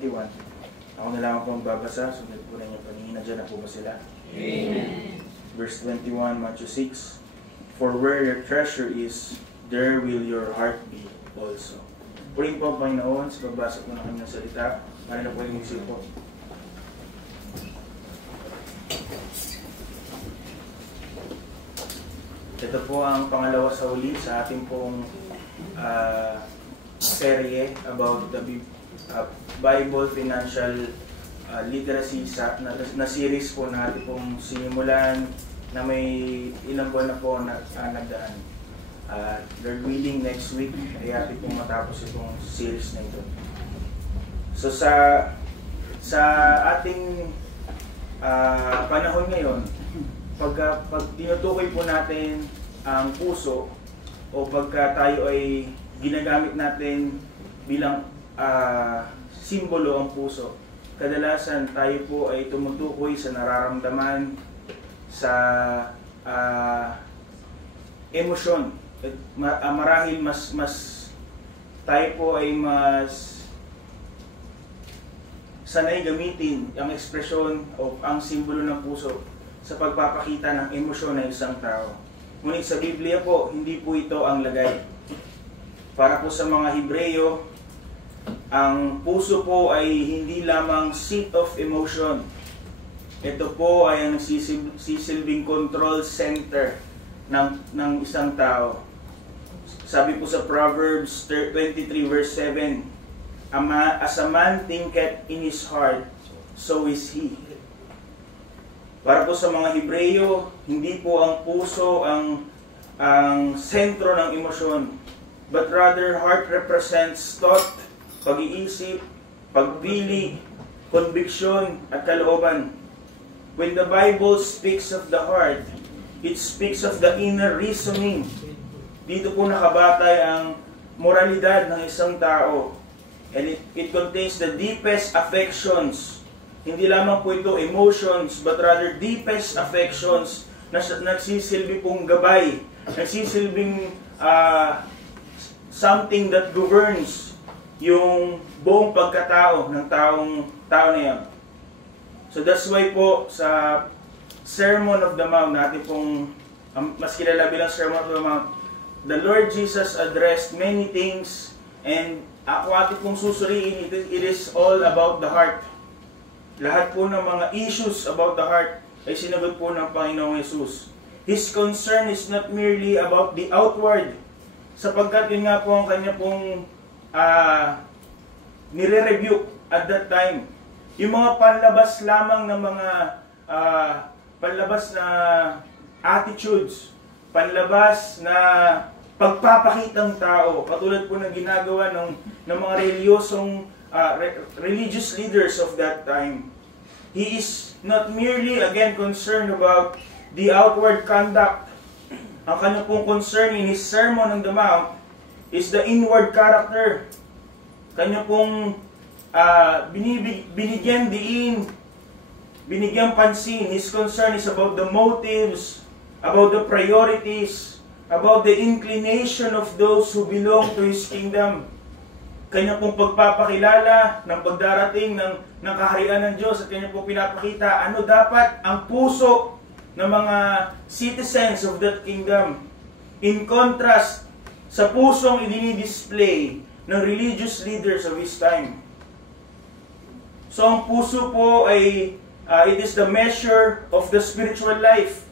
21. Ako na lang po ang babasa, sunod po na inyong paningin. Nandiyan na po ba sila? Amen. Verse 21, Matthew 6. For where your treasure is, there will your heart be also. Purihin po ang Panginoon sa pagbasa po na kami ng salita. Ano na po yung isip po? Ito po ang pangalawa sa uli sa ating pong serye about the Bible Financial Literacy na series po na ating pong sinimulan na may ilang buwan na po nagdaan. Lord willing, next week ay ating pong matapos itong series na ito. So sa ating panahon ngayon, pag tinutukoy po natin ang puso o pagka tayo ay ginagamit natin bilang simbolo ang puso, kadalasan tayo po ay tumutukoy sa nararamdaman, sa emosyon. Marahil mas tayo po ay mas sanay gamitin ang ekspresyon o ang simbolo ng puso sa pagpapakita ng emosyon ng isang tao. Ngunit sa Biblia po, hindi po ito ang lagay. Para po sa mga Hebreyo, ang puso po ay hindi lamang seat of emotion. Ito po ay ang sisilbing control center ng isang tao. Sabi po sa Proverbs 23 verse 7, as a man thinketh in his heart, so is he. Para po sa mga Hebreyo, hindi po ang puso ang sentro ng emosyon, but rather heart represents thought, pag-iisip, pagpili, conviction, at kalooban. When the Bible speaks of the heart, it speaks of the inner reasoning. Dito po nakabatay ang moralidad ng isang tao. And it contains the deepest affections. Hindi lamang po ito emotions, but rather deepest affections na nagsisilbi pong gabay, nagsisilbing something that governs yung buong pagkatao ng tao na yan. So that's why po sa Sermon of the Mount, natin pong mas kilala bilang Sermon of the Mount, the Lord Jesus addressed many things, and ako atin pong susuriin, it is all about the heart. Lahat po ng mga issues about the heart ay sinagot po ng Panginoong Yesus. His concern is not merely about the outward, sapagkat yun nga po ang kanya pong nire-rebuke at that time. Yung mga panlabas lamang ng mga panlabas na attitudes, panlabas na pagpapakitang tao, katulad po ng ginagawa ng mga religious leaders of that time. He is not merely, again, concerned about the outward conduct. Ang kanya pong concern in his Sermon on the Mount is the inward character. Kanya pong binigyan diin, binigyan pansin. His concern is about the motives, about the priorities, about the inclination of those who belong to His kingdom. Kanya pong pagpapakilala ng pagdarating ng kaharian ng Diyos at kanya pong pinapakita ano dapat ang puso ng mga citizens of that kingdom. In contrast sa pusong idinidisplay ng religious leaders of His time. So ang puso po ay it is the measure of the spiritual life.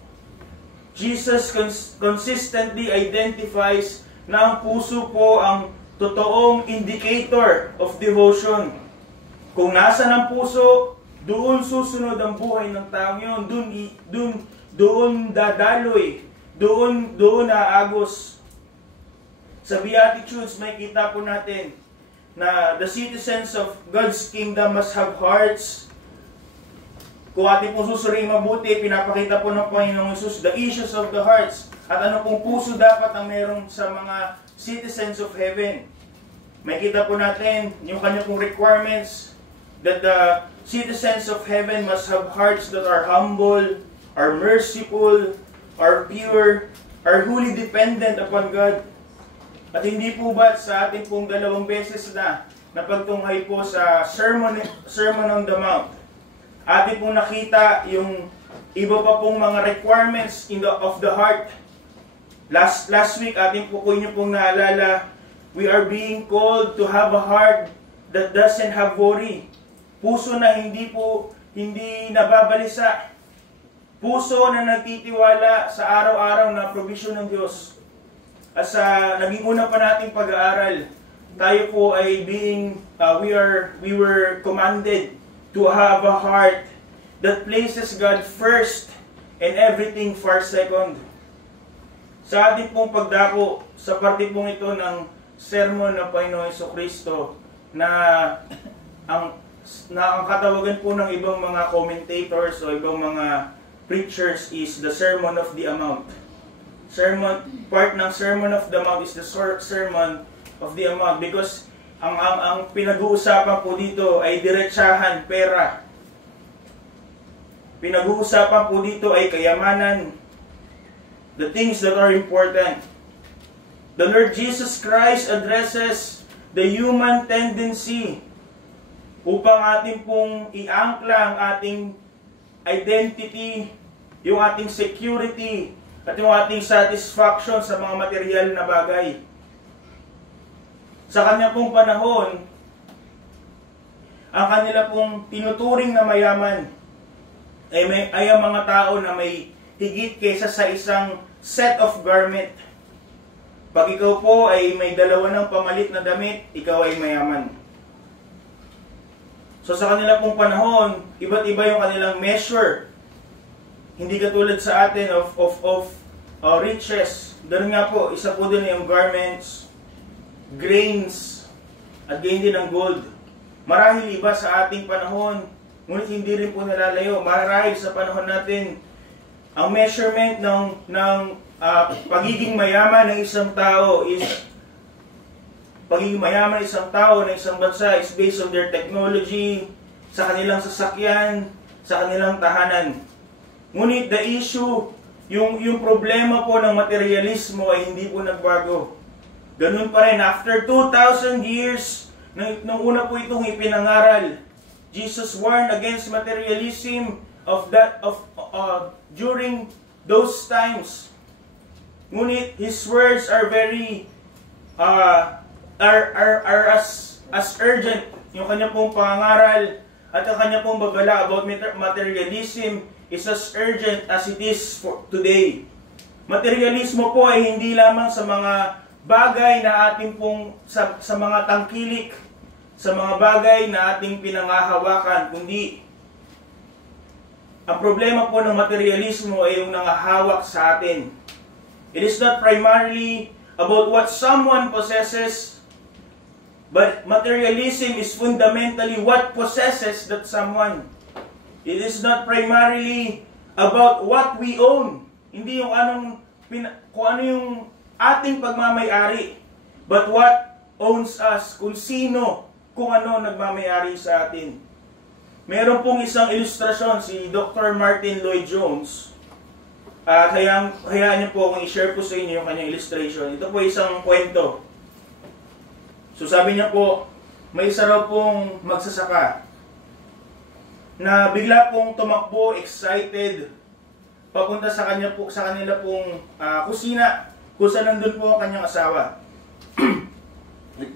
Jesus consistently identifies na ang puso po ang totoong indicator of devotion. Kung nasa ng puso, doon susunod ang buhay ng taong yun. Doon dadaloy. Doon aagos. Sa Beatitudes, may kita po natin na the citizens of God's kingdom must have hearts. Kung ating pong susuriin mabuti, pinapakita po ng Panginoong Yesus the issues of the hearts. At ano pong puso dapat ang meron sa mga citizens of heaven. May kita po natin yung kanya pong requirements that the citizens of heaven must have hearts that are humble, are merciful, are pure, are wholly dependent upon God. At hindi po ba sa ating pong 2 beses na na pagtunghay po sa Sermon on the Mount. Atin pong nakita yung iba pa pong mga requirements of the heart. Last week, atin po inyo pong naalala, we are being called to have a heart that doesn't have worry. Puso na hindi nababalisa. Puso na nagtitiwala sa araw-araw na provision ng Diyos. At sa naging una pa nating pag-aaral, tayo po ay we were commanded to have a heart that places God first and everything far second. Sa ating pong pagdako, sa parte pong ito ng sermon ng Panginoon Jesucristo, na ang katawagan po ng ibang mga commentators o ibang mga preachers is the Sermon of the Mount. Part ng Sermon of the Mount is the Sermon of the Mount because ang pinag-uusapan po dito ay diretsahan, pera. Pinag-uusapan po dito ay kayamanan, the things that are important. The Lord Jesus Christ addresses the human tendency upang ating pong iangkla ang ating identity, yung ating security, at yung ating satisfaction sa mga material na bagay. Sa kanya pong panahon, ang kanila pong tinuturing na mayaman ay ang mga tao na may higit kaysa sa isang set of garment. Pag ikaw po ay may dalawa ng pamalit na damit, ikaw ay mayaman. So sa kanila pong panahon, iba't iba yung kanilang measure. Hindi katulad sa atin of riches. Ganun nga po, isa po din yung garments, grains, at gain din ng gold. Marahil iba sa ating panahon, ngunit hindi rin po nalalayo. Marahil sa panahon natin, ang measurement ng pagiging mayaman ng isang tao is ng isang bansa is based on their technology, sa kanilang sasakyan, sa kanilang tahanan. Ngunit the issue, yung problema po ng materialismo ay hindi po nagbago. Ganun pa rin, after 2,000 years, nung una po itong ipinangaral, Jesus warned against materialism during those times. Ngunit His words are very as urgent. Yung kanya pong pangaral at ang kanya pong babala about materialism is as urgent as it is for today. Materialismo po ay hindi lamang sa mga bagay na ating pong sa mga tangkilik, sa mga bagay na ating pinangahawakan, kundi ang problema po ng materialismo ay yung nangahawak sa atin. It is not primarily about what someone possesses, but materialism is fundamentally what possesses that someone. It is not primarily about what we own. Hindi yung kung ano yung ating pagmamay-ari, but what owns us, kung ano nagmamay-ari sa atin. Meron pong isang ilustrasyon si Dr. Martin Lloyd-Jones. Hayaan niyo po kung i-share ko sa inyo yung kanyang illustration. Ito po isang kwento. So sabi niya po, may isa raw pong magsasaka na bigla pong tumakbo, excited, papunta sa kanila pong kusina, kung saan nandun po ang kanyang asawa.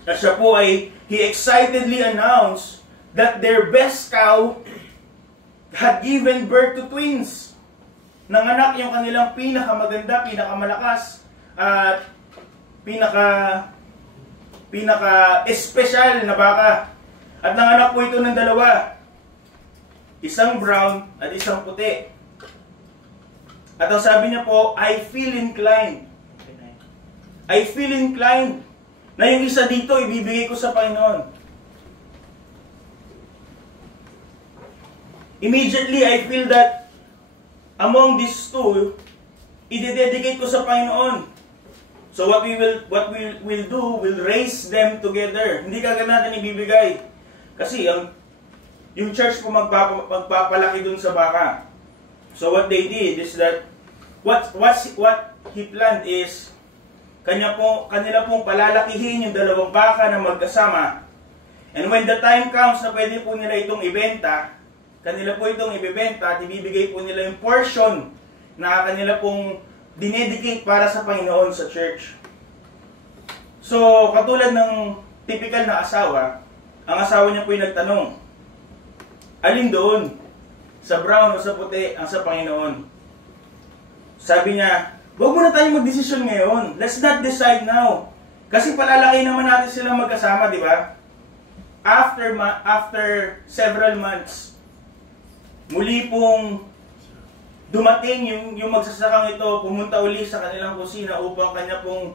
At siya po he excitedly announced that their best cow had given birth to twins. Nanganak yung kanilang pinakamaganda, pinakamalakas, at pinaka-espesyal na baka. At nanganak po ito ng dalawa. Isang brown at isang puti. At ang sabi niya po, I feel inclined na yung isa dito ibibigay ko sa Panginoon. Immediately, I feel that among these two, i-dedicate ko sa Panginoon. So what we will do, we'll raise them together. Hindi kagad natin ibibigay. Kasi yung church po magpapalaki dun sa baka. So what they did is that what he planned is kanila pong palalakihin yung dalawang baka na magkasama, And when the time comes na pwede po nila itong ibenta, kanila po itong ibibenta at ibibigay po nila yung portion na kanila pong dinedicate para sa Panginoon sa church. So, katulad ng typical na asawa, ang asawa niya po yung nagtanong, alin doon? Sa brown o sa puti ang sa Panginoon? Sabi niya, huwag muna tayong magdesisyon ngayon. Let's not decide now. Kasi palalaki naman natin silang magkasama, di ba? After several months, muli pong dumating yung magsasakang ito, pumunta uli sa kanilang kusina upang kanya pong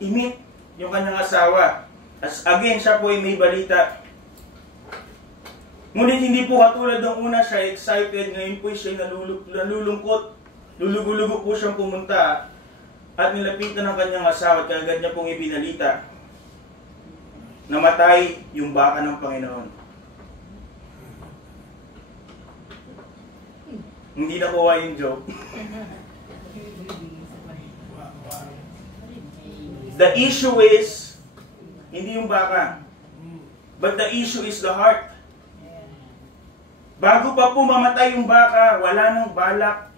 i-meet yung kanyang asawa. As again, siya po ay may balita. Ngunit hindi po katulad ng una siya excited, ngayon po siya nalulungkot. Lulugo-lugo po siyang pumunta at nilapitan ng kanyang asawa at kagad niya pong ibinalita. Namatay yung baka ng Panginoon. Hindi nakuha yung joke. The issue is, hindi yung baka, but the issue is the heart. Bago pa po mamatay yung baka, wala nang balak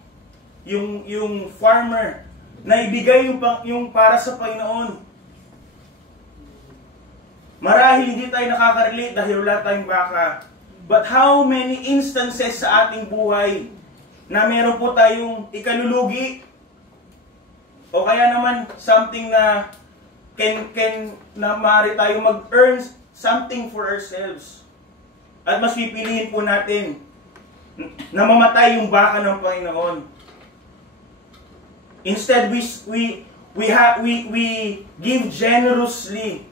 yung farmer na ibigay yung para sa Panginoon. Marahil hindi tayo nakaka-relate dahil wala tayong baka. But how many instances sa ating buhay na meron po tayong ikalulugi o kaya naman something na na maaari tayo mag-earn something for ourselves. At mas pipiliin po natin na mamatay yung baka ng Panginoon. Instead, we give generously.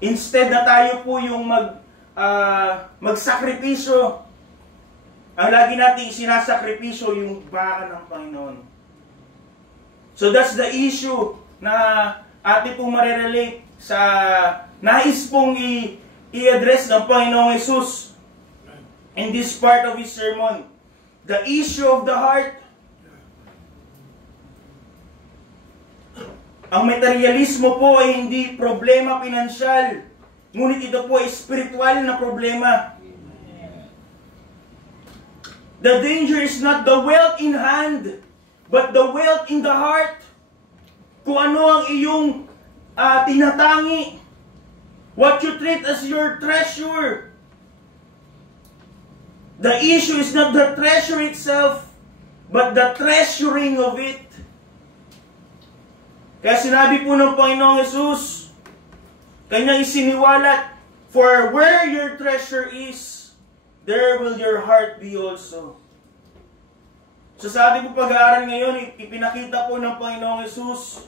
Instead na tayo po yung magsakripisyo, ang lagi natin sinasakripisyo yung baka ng Panginoon. So that's the issue na ating pong marirelate sa nais pong i-address ng Panginoong Jesus in this part of His sermon. The issue of the heart. Ang materialismo po ay hindi problema pinansyal, ngunit ito po ay spiritual na problema. The danger is not the wealth in hand, but the wealth in the heart. Kung ano ang iyong tinatangi, what you treat as your treasure. The issue is not the treasure itself, but the treasuring of it. Kaya sinabi po ng Panginoong Jesus, kanyang isiniwalat, for where your treasure is, there will your heart be also. So sa ating pag-aaral ngayon, ipinakita po ng Panginoong Jesus,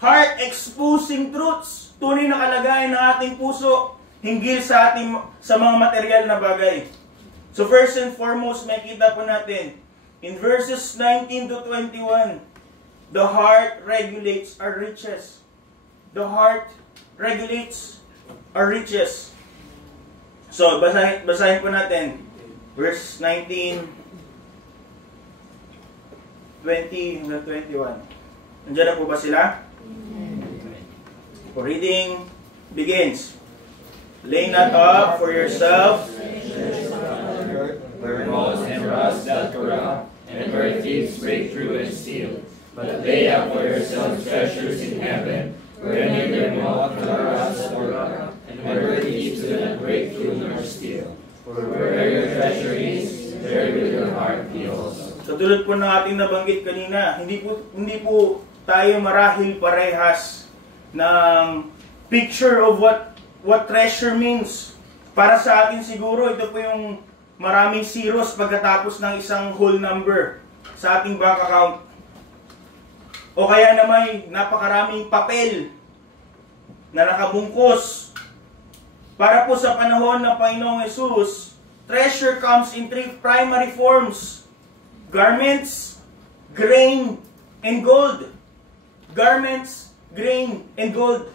heart-exposing truths, tunay na kalagayan ng ating puso, hinggil sa mga material na bagay. So first and foremost, makita po natin, in verses 19 to 21, the heart regulates our riches. The heart regulates our riches. So, basahin po natin. Verse 19, 20, hanggang 21. Nandiyan na po ba sila? For reading begins. Lay not up for yourself where moth and rust doth corrupt, and where thieves break through and steal. But lay up for yourselves treasures in heaven, where neither moth nor rust corrupt, and where thieves do not break through nor steal. For where your treasure is, there will your heart be also. Katulad po ng ating nabanggit kanina, hindi po tayo marahil parehas ng picture of what treasure means. Para sa atin siguro, ito po yung maraming zeros pagkatapos ng isang whole number sa ating bank account. O kaya naman napakaraming papel na nakabungkos. Para po sa panahon ng Panginoong Jesus, treasure comes in three primary forms: garments, grain, and gold. Garments, grain, and gold.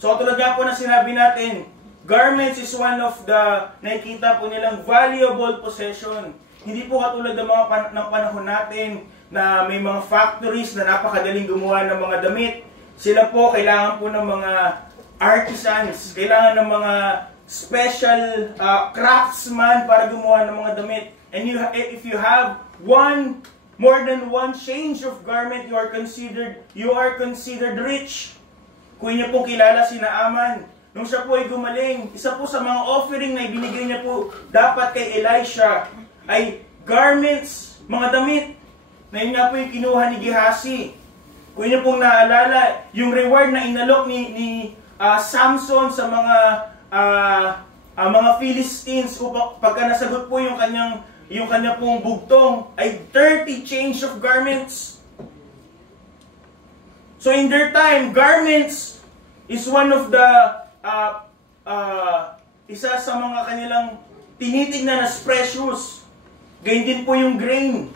So tulad nga po na sinabi natin, garments is one of the nakikita po nilang valuable possession. Hindi po katulad ng ng panahon natin na may mga factories na napakadaling gumawa ng mga damit. Sila po kailangan po ng mga artisans, kailangan ng mga special craftsman para gumawa ng mga damit. And if you have more than one change of garment, you are considered rich. Kung inyo pong kilala si Naaman, nung siya po ay gumaling, isa po sa mga offering na ibinigay niya po dapat kay Elisha ay garments, mga damit, na yun nga po yung kinuha ni Gehazi. Kung inyo pong naalala, yung reward na inalok ni Samson sa mga Philistines upang pagka nasagot po yung kanya pong bugtong ay 30 change of garments. So in their time, garments is one of the isa sa mga kanilang tinitignan as precious. Gayun din po yung grain.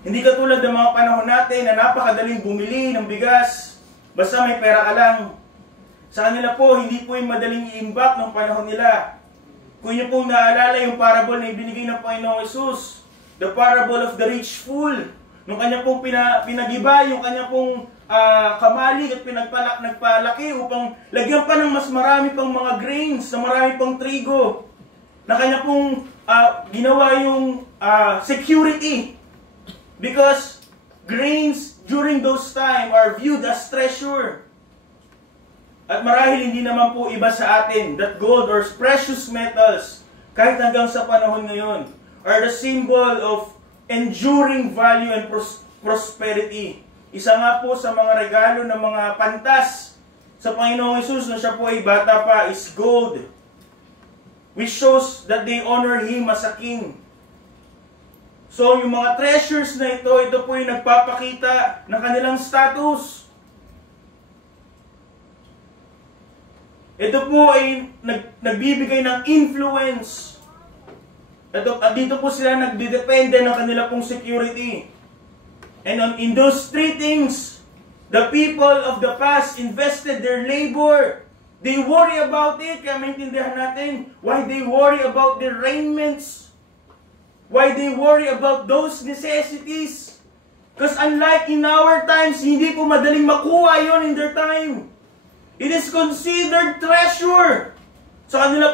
Hindi katulad ng mga panahon natin na napakadaling bumili ng bigas. Basta may pera ka lang. Sa kanila po, hindi po yung madaling i-imbak ng panahon nila. Kung inyo pong naalala yung parable na ibinigay ng Panginoong Jesus, the parable of the rich fool, nung kanya pong pinagiba, yung kanya pong kamali at nagpalaki upang lagyan pa ng mas marami pang mga grains, na marami pang trigo, na kanya pong ginawa yung security. Because grains during those time are viewed as treasure. At marahil hindi naman po iba sa atin that gold or precious metals, kahit hanggang sa panahon ngayon, are the symbol of enduring value and prosperity. Isa nga po sa mga regalo ng mga pantas sa Panginoong Hesus na siya po ay bata pa is gold, which shows that they honor Him as a king. So yung mga treasures na ito po yung nagpapakita ng kanilang status. Ito po ay nagbibigay ng influence. At dito po sila nagdidepende ng kanila pong security. And in those three things, the people of the past invested their labor. They worry about it. Kaya maintindihan natin why they worry about their raiments. Why they worry about those necessities. Because unlike in our times, hindi po madaling makuha yon in their time. It is considered treasure sa kanila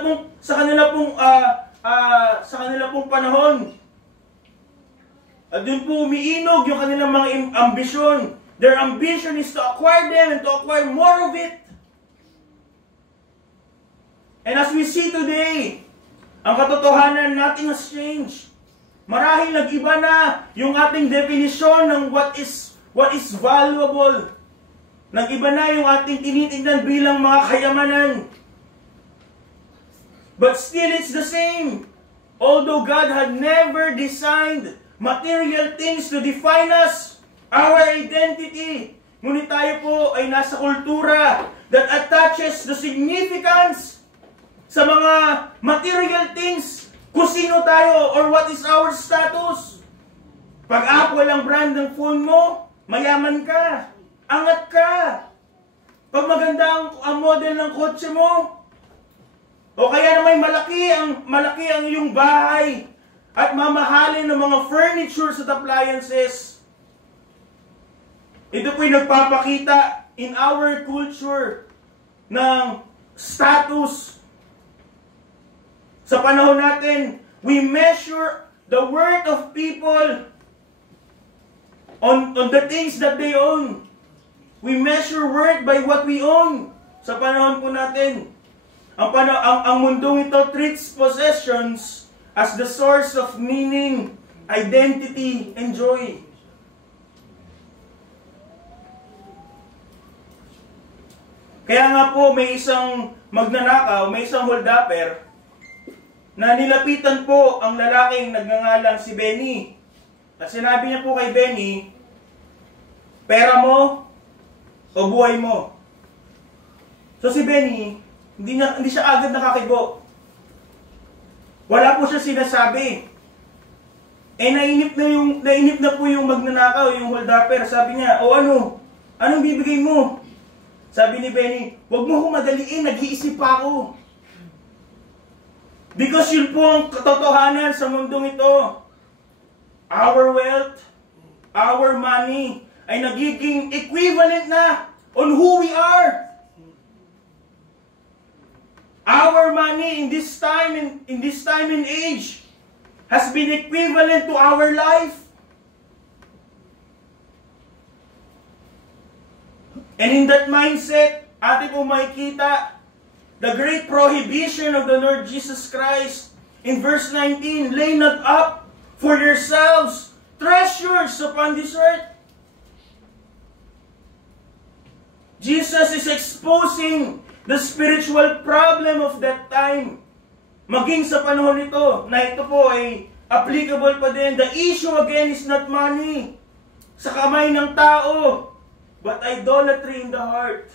pong panahon. At dun po umiinog yung kanilang mga ambisyon. Their ambition is to acquire them and to acquire more of it. And as we see today, ang katotohanan natin has changed. Marahil nag-iba na yung ating definisyon ng what is valuable. Nag-iba na yung ating tinitignan bilang mga kayamanan. But still it's the same. Although God had never designed material things to define us, our identity, ngunit tayo po ay nasa kultura that attaches the significance sa mga material things, kung sino tayo or what is our status. Pag Apple ang brand ng phone mo, mayaman ka, angat ka. Pag maganda ang model ng kotse mo, o kaya na may malaki ang iyong bahay, at mamahalin ng mga furniture at appliances. Ito po'y nagpapakita in our culture ng status. Sa panahon natin, we measure the worth of people on the things that they own. We measure worth by what we own. Sa panahon po natin, ang mundong ito treats possessions as the source of meaning, identity, and joy. Kaya nga po may isang magnanakaw, may isang holdapper, na nilapitan po ang lalaking nagngangalang si Benny. At sinabi niya po kay Benny, pera mo o buhay mo? So si Benny, hindi siya agad nakakibo. Wala po siya sinasabi. Nainip na po yung magnanakaw, yung holdapper. Sabi niya, o ano? Anong bibigay mo? Sabi ni Benny, huwag mo akong madaliin, nag-iisip pa ako. Because yun po ang katotohanan sa mundong ito. Our wealth, our money, ay nagiging equivalent na on who we are. Our money in this time and age has been equivalent to our life. And in that mindset, atin po makikita the great prohibition of the Lord Jesus Christ in verse 19, lay not up for yourselves treasures upon this earth. Jesus is exposing the spiritual problem of that time. Maging sa panahon nito, na ito po ay applicable pa din. The issue again is not money sa kamay ng tao, but idolatry in the heart.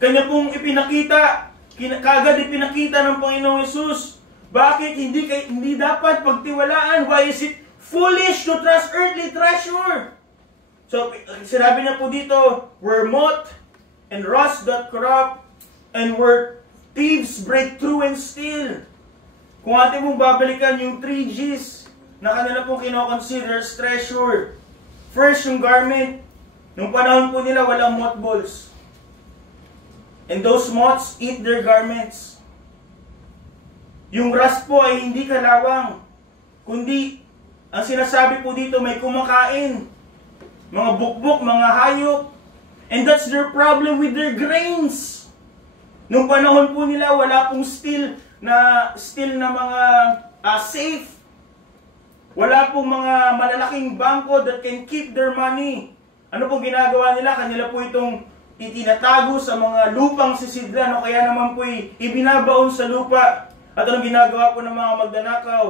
Kanya pong ipinakita, kagad ipinakita ng Panginoong Hesus. Bakit hindi dapat pagtiwalaan? Why is it foolish to trust earthly treasure? So, sinabi niya po dito, where moth and rust doth corrupt, and where thieves break through and steal. Kung ating mong babalikan yung 3 G's na kanila pong kinoconsider as treasure. First, yung garment. Nung panahon po nila, walang mothballs. And those moths eat their garments. Yung rust po ay hindi kalawang, kundi, ang sinasabi po dito, may kumakain. Mga bukbok, mga hayop. And that's their problem with their grains. Nung panahon po nila, wala pong steel na mga safe. Wala pong mga malalaking bangko that can keep their money. Ano pong ginagawa nila? Kanila po itong itinatago sa mga lupang sisidlan o kaya naman po ibinabaon sa lupa. At anong ginagawa po ng mga magnanakaw?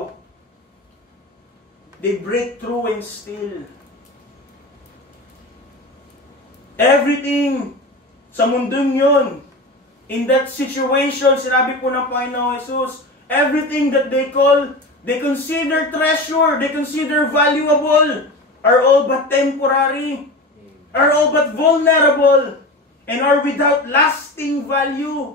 They break through and steal. Everything sa mundong yun, in that situation, sinabi po ng Panginoong Hesus, everything that they consider treasure, they consider valuable, are all but temporary, are all but vulnerable, and are without lasting value.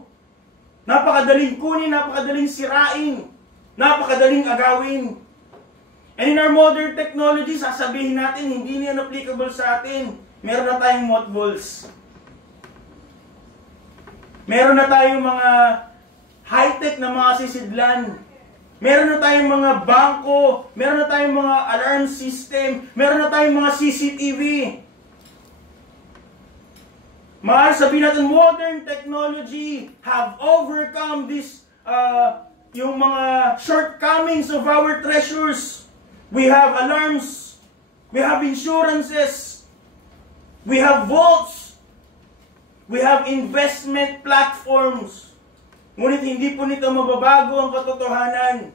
Napakadaling kunin, napakadaling sirain, napakadaling agawin. And in our modern technology, sasabihin natin, hindi niyan applicable sa atin. Meron na tayong mothballs. Meron na tayong mga high-tech na mga sisidlan. Meron na tayong mga bangko. Meron na tayong mga alarm system. Meron na tayong mga CCTV. Maaari sabihin natin, modern technology have overcome this, yung mga shortcomings of our treasures. We have alarms. We have insurances. We have vaults. We have investment platforms. Ngunit hindi po nito mababago ang katotohanan.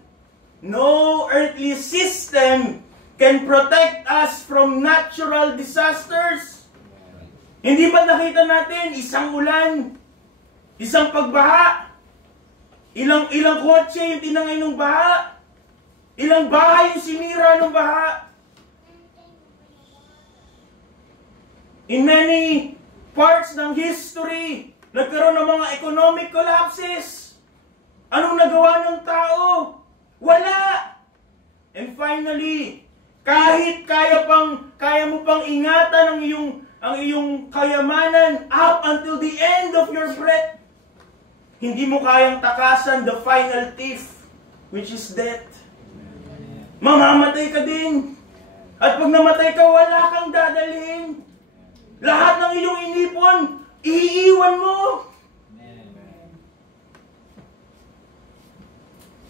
No earthly system can protect us from natural disasters. Hindi ba nakita natin isang ulan, isang pagbaha, ilang kotse yung tinangay ng baha, ilang bahay yung sinira ng baha. In many parts ng history, nagkaroon ng mga economic collapses. Anong nagawa ng tao? Wala! And finally, kahit kaya mo pang ingatan ang iyong kayamanan up until the end of your breath, hindi mo kayang takasan the final thief, which is death. Mamamatay ka din. At pag namatay ka, wala kang dadalhin. Lahat ng iyong inipon, iiwan mo.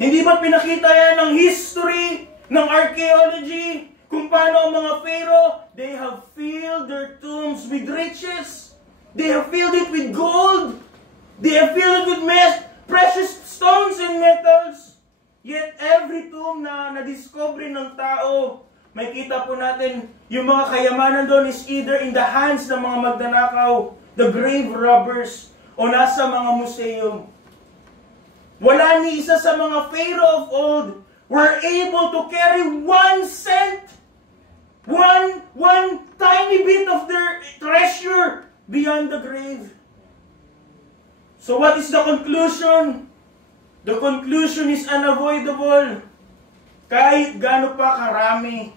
Hindi ba pinakita yan ng history, ng archaeology, kung paano ang mga Pharaoh, they have filled their tombs with riches. They have filled it with gold. They have filled it with precious stones and metals. Yet every tomb na nadiscover ng tao, may kita po natin, yung mga kayamanan doon is either in the hands ng mga magnanakaw, the grave robbers, o nasa mga museum. Wala ni isa sa mga Pharaoh of old were able to carry 1 cent, one tiny bit of their treasure beyond the grave. So what is the conclusion? The conclusion is unavoidable. Kahit gaano pa karami,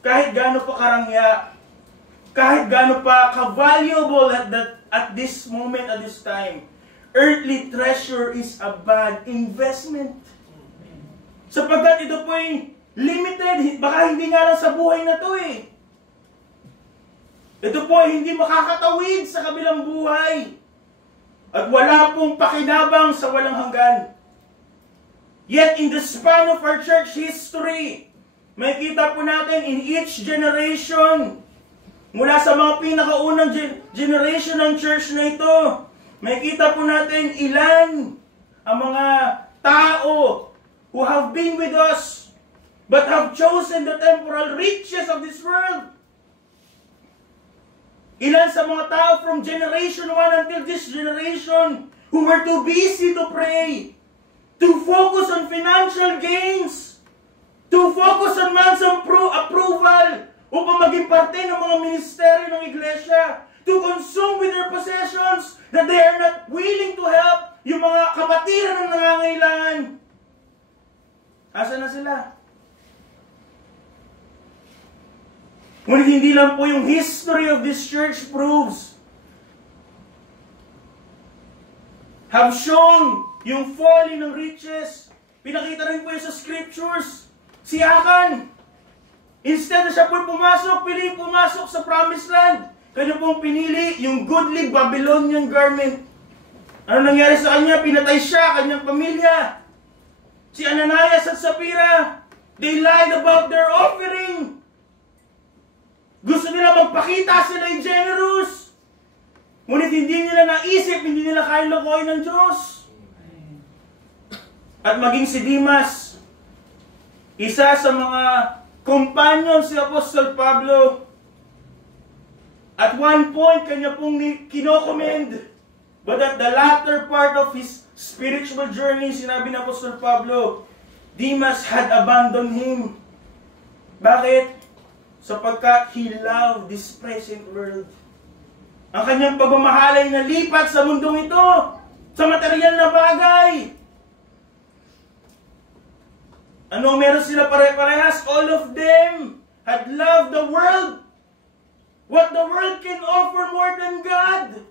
kahit gaano pa karangya, kahit gaano pa ka-valuable at this moment, at this time, earthly treasure is a bad investment. Sapagkat ito po ay limited, baka hindi nga lang sa buhay na to eh. Ito po ay hindi makakatawid sa kabilang buhay. At wala pong pakinabang sa walang hanggan. Yet in the span of our church history, may kita po natin in each generation, mula sa mga pinakaunang generation ng church na ito, may kita po natin ilan ang mga tao who have been with us but have chosen the temporal riches of this world. Ilan sa mga tao from generation 1 until this generation who were too busy to pray, to focus on financial gains, to focus on man's approval, upang maging parte ng mga ministeryo ng iglesia, to consume with their possessions, that they are not willing to help yung mga kapatiran ng nangangailangan. Asa na sila? Ngunit hindi lang po yung history of this church proves, have shown yung falling ng riches. Pinakita rin po yun sa scriptures. Si Akan, instead na siya po piling pumasok sa promised land, kanya pong pinili yung goodly Babylonian garment. Ano nangyari sa kanya? Pinatay siya, kanyang pamilya. Si Ananias at Sapphira, they lied about their offering. Gusto nila magpakita sila ay generous. Ngunit hindi nila naisip, hindi nila kaya lokohin ng Diyos. At maging si Dimas, isa sa mga companion si Apostol Pablo, at one point, kanya pong kinokommend, but at the latter part of his spiritual journey, sinabi ni Apostol Pablo, Demas had abandoned him. Bakit? Sapagkat he loved this present world. Ang kanyang pagmamahalay na lipat sa mundong ito, sa material na bagay. Ano meron sila pare-parehas? All of them had loved the world. What the world can offer more than God.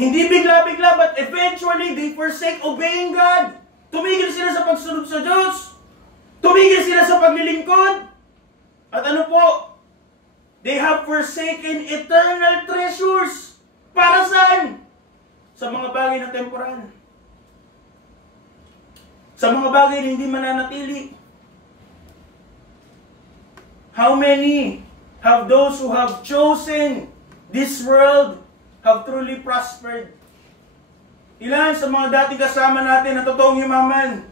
Hindi bigla-bigla, but eventually they forsake obeying God. Tumigil sila sa pagsunod sa Diyos. Tumigil sila sa paglilingkod. At ano po? They have forsaken eternal treasures. Para saan? Sa mga bagay na temporal. Sa mga bagay na hindi mananatili. How many have those who have chosen this world have truly prospered? Ilan sa mga dating kasama natin na totoong yumaman?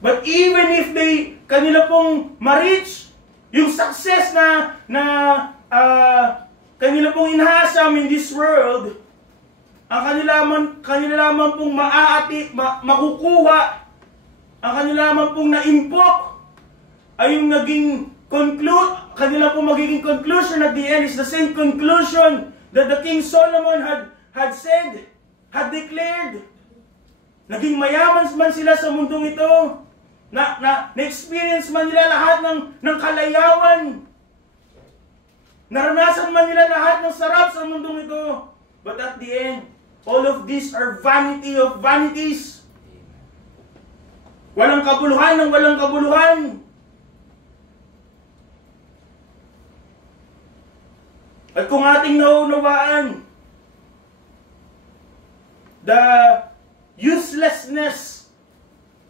But even if kanila pong ma-reach yung success na kanila pong inahasam in this world, ang kanila lamang pong makukuha, ang kanila lamang pong naimpok, ay yung kanila pong magiging conclusion at the end is the same conclusion that the King Solomon had said, had declared. Naging mayaman man sila sa mundong ito, na-experience man nila lahat ng kalayawan, naranasan man nila lahat ng sarap sa mundong ito, but at the end, all of these are vanity of vanities. Walang kabuluhan ng walang kabuluhan. At kung ating nauunawaan the uselessness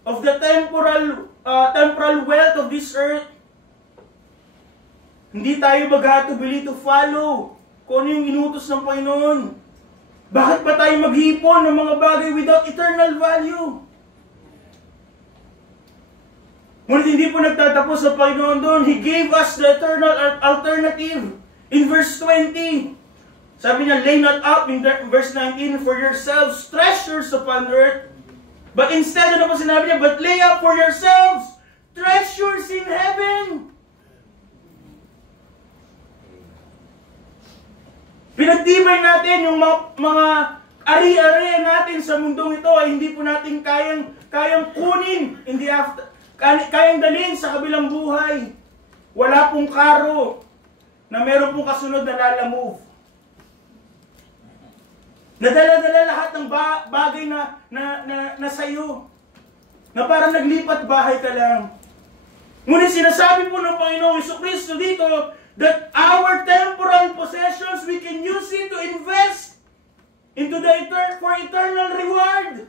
of the temporal wealth of this earth, hindi tayo maghatubili to follow kung ano yung inutos ng Panginoon. Bakit pa tayo maghipon ng mga bagay without eternal value? Ngunit hindi po nagtatapos sa Panginoon doon. He gave us the eternal alternative. In verse 20, sabi niya, lay not up, in verse 19, for yourselves treasures upon earth. But instead, ano po sinabi niya? But lay up for yourselves treasures in heaven. Pinagtibay natin yung mga ari-ari natin sa mundong ito ay hindi po natin kayang kunin in the after, kayang dalhin sa kabilang buhay. Wala pong karo na meron pong kasunod na lalamove. Nadala-dala lahat ng bagay na sa'yo. Na parang naglipat bahay ka lang. Ngunit sinasabi po ng Panginoong Jesucristo dito that our temporal possessions, we can use it to invest into the for eternal reward.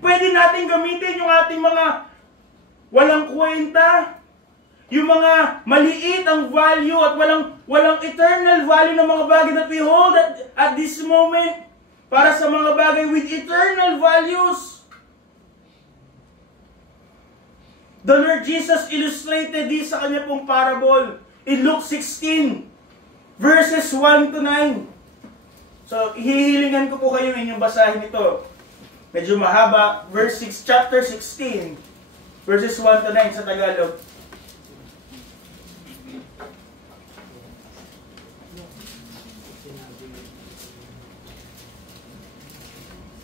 Pwede natin gamitin yung ating mga walang kwenta, yung mga maliit ang value at walang eternal value ng mga bagay that we hold at this moment para sa mga bagay with eternal values. The Lord Jesus illustrated this sa kanya pong parable in Luke 16, verses 1 to 9. So, hihilingan ko po kayo inyong basahin ito. Medyo mahaba, verse 6, chapter 16, verses 1 to 9 sa Tagalog.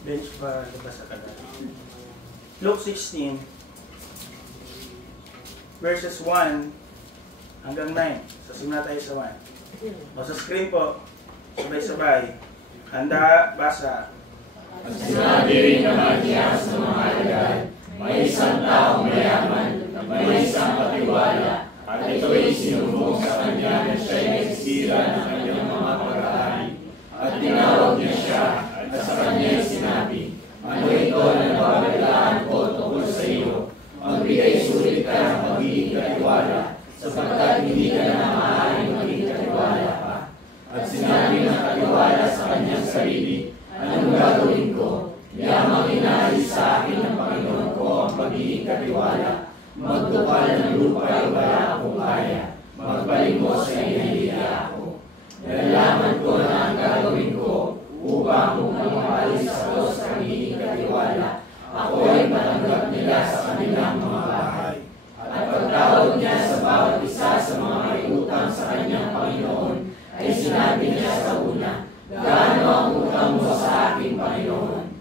Bench pa sa Tagalog. Luke 16, verses 1 hanggang 9. So, simula tayo sa 1. O sa screen po, sabay-sabay. Handa, basa. At sinabi rin naman niya sa mga alagad, may isang taong mayaman na may isang katiwala, at ito'y sinumbong sa kanya na siya'y nagsira ng kanyang mga pagkain. At tinawag niya siya, at sa kanya sinabi, ano ito na nababalaan ko tungkol sa iyo? Magbigay sulit ka ng magiging katiwala, sapagkat hindi ka na maaaring maging katiwala pa. At sinabi ng katiwala sa kanyang sarili, anong gagawin ko? Yamang inaalis sa akin ng Panginoon ko ang magiging katiwala. Magtupal ng lupa ay wala akong kaya. Magpaling mo sa inahiliya ako. Nalalaman ko na ang gagawin ko upang kung umalis ako sa magiging katiwala, ako ay matanggap nila sa kanilang mga bahay. At pagtawag niya sa bawat isa sa mga may utang sa kanyang Panginoon, ay sinabi niya sa una, gaano ang utang mo sa aking Panginoon?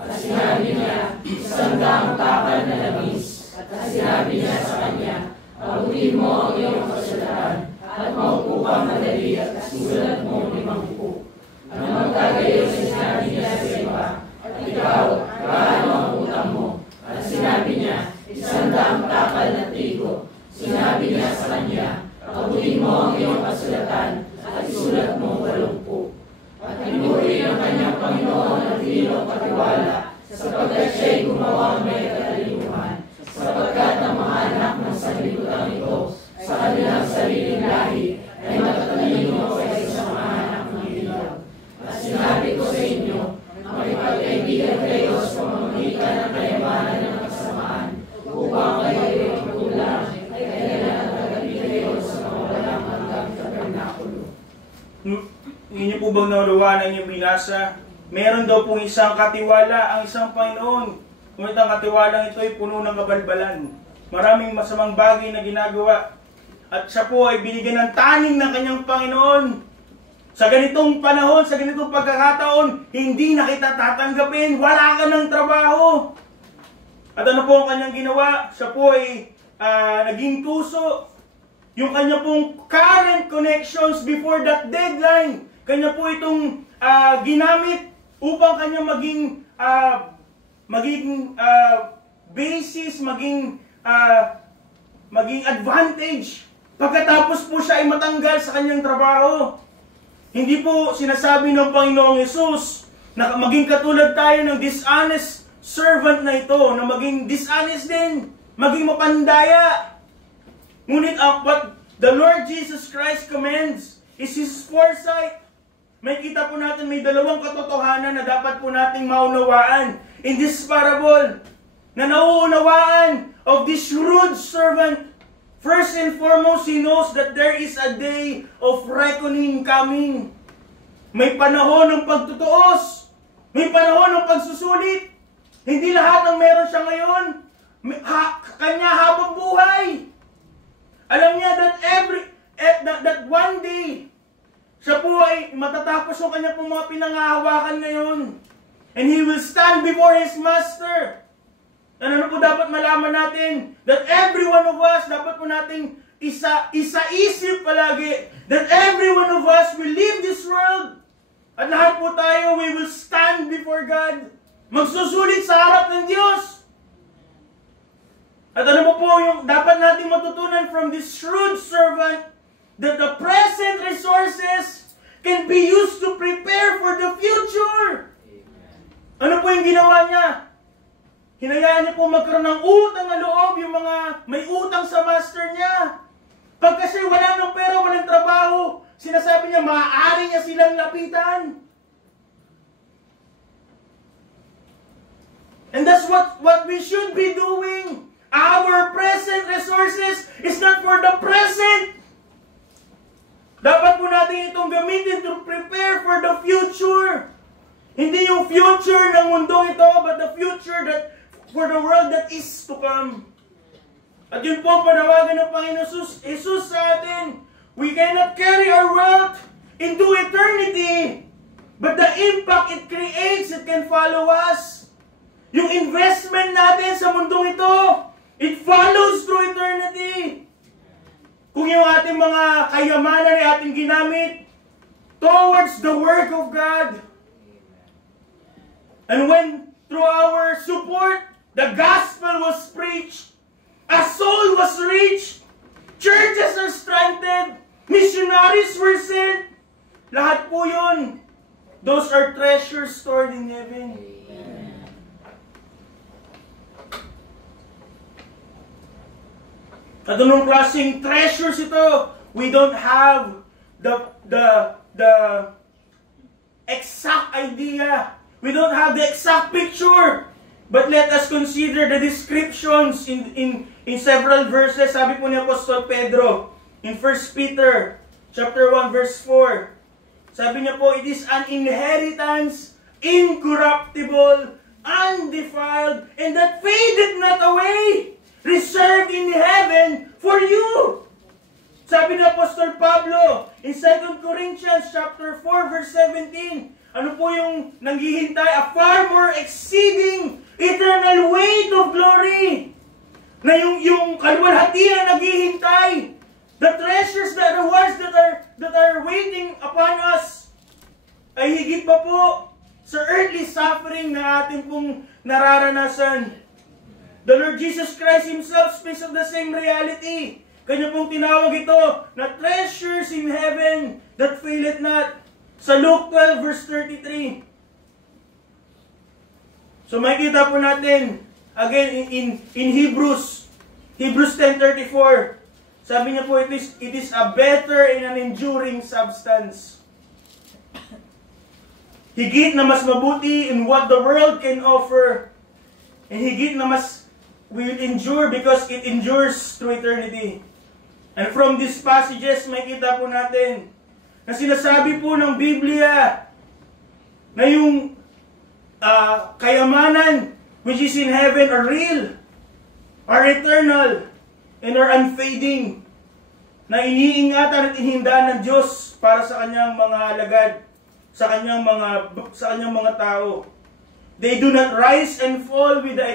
At sinabi niya, 100 takal na lamis. At sinabi niya sa kanya, abutin mo ang iyong kasulatan, at maupo ka madali at sulat mo 50. Ang magkagayon sinabi niya sa iba, at ikaw, gaano ang utang mo? At sinabi niya, 100 takal na trigo. Sinabi niya sa kanya, abutin mo ang iyong kasulatan at isulat mo 80. At pinuri ng kanyang Panginoon ang Pilong katiwala, sapagkat siya'y gumawang may katalinuhan, sapagkat ang mga anak ng sanlibutan ito sa kanilang sariling lahi ay matatalino kaysa sa mga anak ng ilaw. At sinabi ko sa inyo, makipagkaibigan kayo sa pamamagitan ng kayamanan ng kasamaan, upang kayo ay magkulang ay kailangan tagabi kayo sa mga walang hanggang tabernakulo. Hindi po bang nauluwanan yung binasa? Meron daw pong isang katiwala ang isang Panginoon. Ngunit ang katiwalang ito ay puno ng kabalbalan. Maraming masamang bagay na ginagawa. At siya po ay binigyan ng taning ng kanyang Panginoon. Sa ganitong panahon, sa ganitong pagkakataon, hindi na kita tatanggapin. Wala ka ng trabaho. At ano po ang kanyang ginawa? Siya po ay naging tuso. Yung kanya pong current connections before that deadline, kanya po itong ginamit upang kanya maging basis, maging advantage. Pagkatapos po siya ay matanggal sa kanyang trabaho. Hindi po sinasabi ng Panginoong Hesus na maging katulad tayo ng dishonest servant na ito, na maging dishonest din, maging mapandaya. Ngunit what the Lord Jesus Christ commands is His foresight. May kita po natin, may dalawang katotohanan na dapat po nating maunawaan in this parable. Na nauunawaan of this shrewd servant. First and foremost, he knows that there is a day of reckoning coming. May panahon ng pagtutuos. May panahon ng pagsusulit. Hindi lahat ng meron siya ngayon, kanya habang buhay. Alam niya that one day, siya po ay matatapos yung kanya pong mga pinangahawakan ngayon. And he will stand before his master. And ano po dapat malaman natin? That every one of us, dapat po nating isa-isip palagi, that every one of us will leave this world At lahat po tayo, we will stand before God. Magsusulit sa harap ng Diyos. At ano mo po yung dapat natin matutunan from this shrewd servant, that the present resources can be used to prepare for the future. Ano po yung ginawa niya? Hinayaan niya po magkaroon ng utang na loob yung mga may utang sa master niya. Pag kasi wala ng pera, walang trabaho, sinasabi niya, maaari niya silang lapitan. And that's what we should be doing. Our present resources is not for the present. Dapat po natin itong gamitin to prepare for the future. Hindi yung future ng mundong ito, but the future that for the world that is to come. At yun po ang panawagan ng Panginoon Jesus sa atin. We cannot carry our wealth into eternity, but the impact it creates, it can follow us. Yung investment natin sa mundong ito, it follows through eternity. Kung yung ating mga kayamanan ay ating ginamit towards the work of God. And when through our support, the gospel was preached, a soul was reached, churches are strengthened, missionaries were sent, lahat po yun, those are treasures stored in heaven. At anong klaseng treasures ito? We don't have the exact idea. We don't have the exact picture. But let us consider the descriptions in several verses. Sabi po ni Apostol Pedro in 1 Peter chapter 1 verse 4. Sabi niya po, it is an inheritance incorruptible, undefiled, and that fadeth not away, reserved in heaven for you. Sabi ni Apostol Pablo in 2 Corinthians chapter 4 verse 17, ano po yung nanghihintay? A far more exceeding eternal weight of glory. Na yung kaluwalhatian naghihintay. The treasures, the rewards that are waiting upon us ay higit pa po sa earthly suffering na ating pong nararanasan. The Lord Jesus Christ Himself speaks of the same reality. Kanya pong tinawag ito na treasures in heaven that faileth not. Sa Luke 12 verse 33. So makikita po natin again in Hebrews 10:34. Sabi niya po, it is a better and an enduring substance. Higit na mas mabuti in what the world can offer. And higit na mas will endure because it endures through eternity. And from these passages, makikita po natin na sinasabi po ng Biblia na yung kayamanan which is in heaven are real, are eternal, and are unfading, na iniingatan at inihindaan ng Diyos para sa kanyang mga alagad, sa kanyang mga tao. They do not rise and fall with the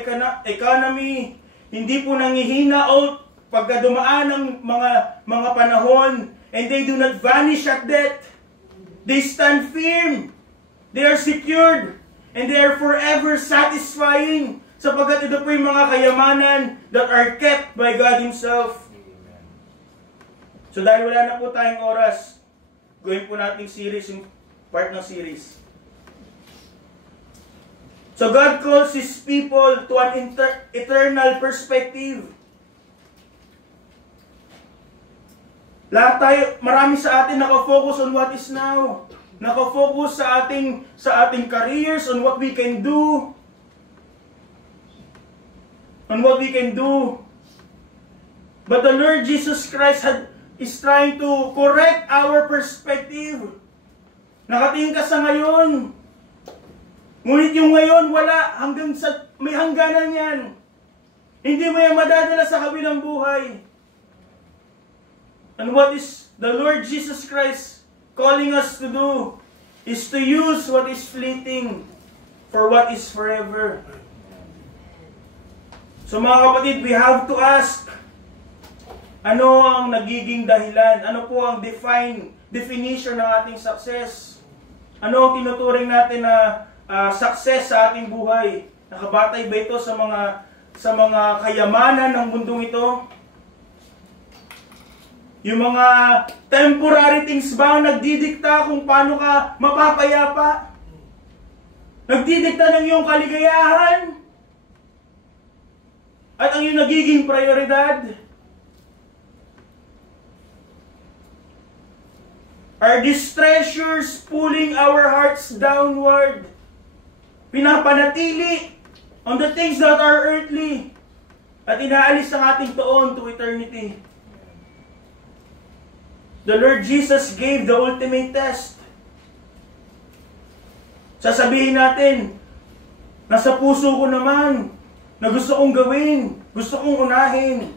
economy. Hindi po nangihina o pagkadumaan ng mga panahon. And they do not vanish at death. They stand firm. They are secured. And they are forever satisfying. Sapagkat ito po yung mga kayamanan that are kept by God Himself. So dahil wala na po tayong oras, gawin po nating series, yung part ng series. So God calls His people to an eternal perspective. Lahat tayo, marami sa atin nakafocus on what is now. Nakafocus sa ating careers, on what we can do. On what we can do. But the Lord Jesus Christ is trying to correct our perspective. Nakatingin ka sa ngayon. Ngunit yung ngayon, wala. May hangganan yan. Hindi mo yan madadala sa kabilang buhay. And what is the Lord Jesus Christ calling us to do is to use what is fleeting for what is forever. So mga kapatid, we have to ask, ano ang nagiging dahilan? Ano po ang definition ng ating success? Ano ang tinuturing natin na success sa ating buhay? Nakabatay ba ito sa mga kayamanan ng mundong ito? Yung mga temporary things ba ang nagdidikta kung paano ka mapapayapa? Nagdidikta ng iyong kaligayahan? At ang iyong nagiging prioridad? Are these treasures pulling our hearts downward? Pinapanatili on the things that are earthly at inaalis ang ating tuon to eternity. The Lord Jesus gave the ultimate test. Sasabihin natin, nasa puso ko naman, na gusto kong gawin, gusto kong unahin.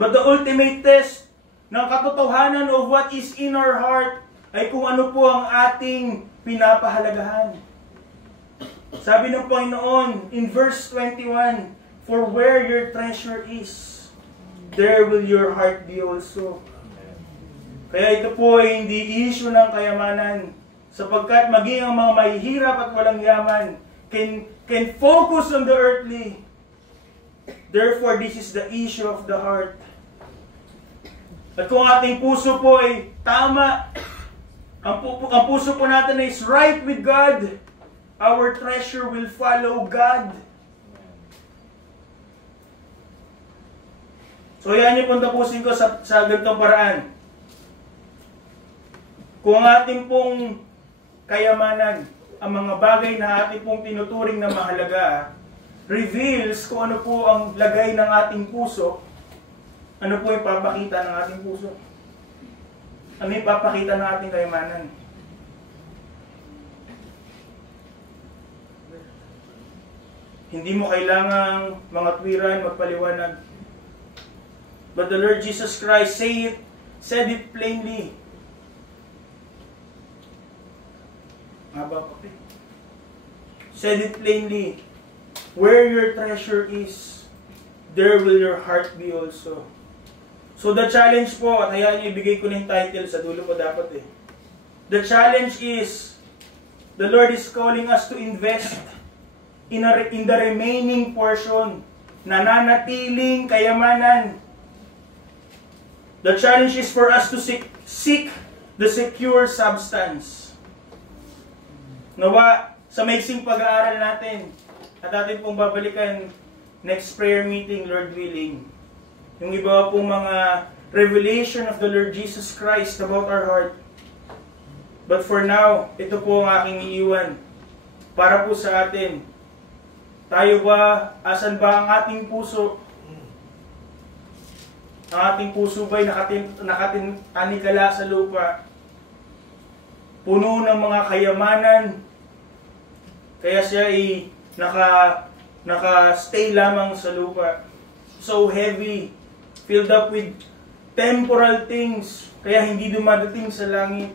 But the ultimate test ng katotohanan of what is in our heart ay kung ano po ang ating pinapahalagahan. Sabi ng Panginoon in verse 21, "For where your treasure is, there will your heart be also." Kaya ito po ay hindi issue ng kayamanan, sapagkat maging ang mga mahihirap at walang yaman can focus on the earthly. Therefore, this is the issue of the heart. At kung ating puso po ay tama, ang puso po natin is right with God, our treasure will follow God. So yan yung puntapusin ko sa ganitong paraan. Kung ang ating pong kayamanan, ang mga bagay na ating pong tinuturing na mahalaga, reveals kung ano po ang lagay ng ating puso, ano po yung papakita ng ating puso. Ano yung papakita ng ating kayamanan. Hindi mo kailangang mga tuwiran, magpaliwanag. But the Lord Jesus Christ said it plainly. Said it plainly. Where your treasure is, there will your heart be also. So the challenge po, at hayaan niyo ibigay ko na yung title sa dulo po dapat eh. The challenge is, the Lord is calling us to invest in the remaining portion, nananatiling kayamanan. The challenge is for us to seek the secure substance. Nawa, sa maiksing pag-aaral natin, at atin pong babalikan next prayer meeting, Lord willing, yung iba pong mga revelation of the Lord Jesus Christ about our heart. But for now, ito po ang aking iiwan para po sa atin. Tayo ba, asan ba ang ating puso? Ang ating puso ba'y nakatanikala sa lupa? Puno ng mga kayamanan, kaya siya ay naka-stay lamang sa lupa. So heavy, filled up with temporal things, kaya hindi dumadating sa langit.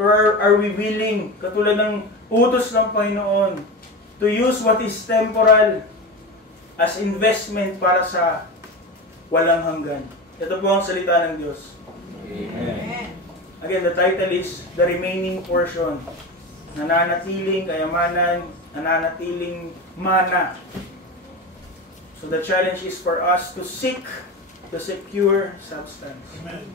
Or are we willing, katulad ng utos ng Panginoon, to use what is temporal as investment para sa walang hanggan? Ito po ang salita ng Diyos. Amen. Again, the title is The Remaining Portion. Nananatiling kayamanan, nananatiling mana. So the challenge is for us to seek the secure substance. Amen.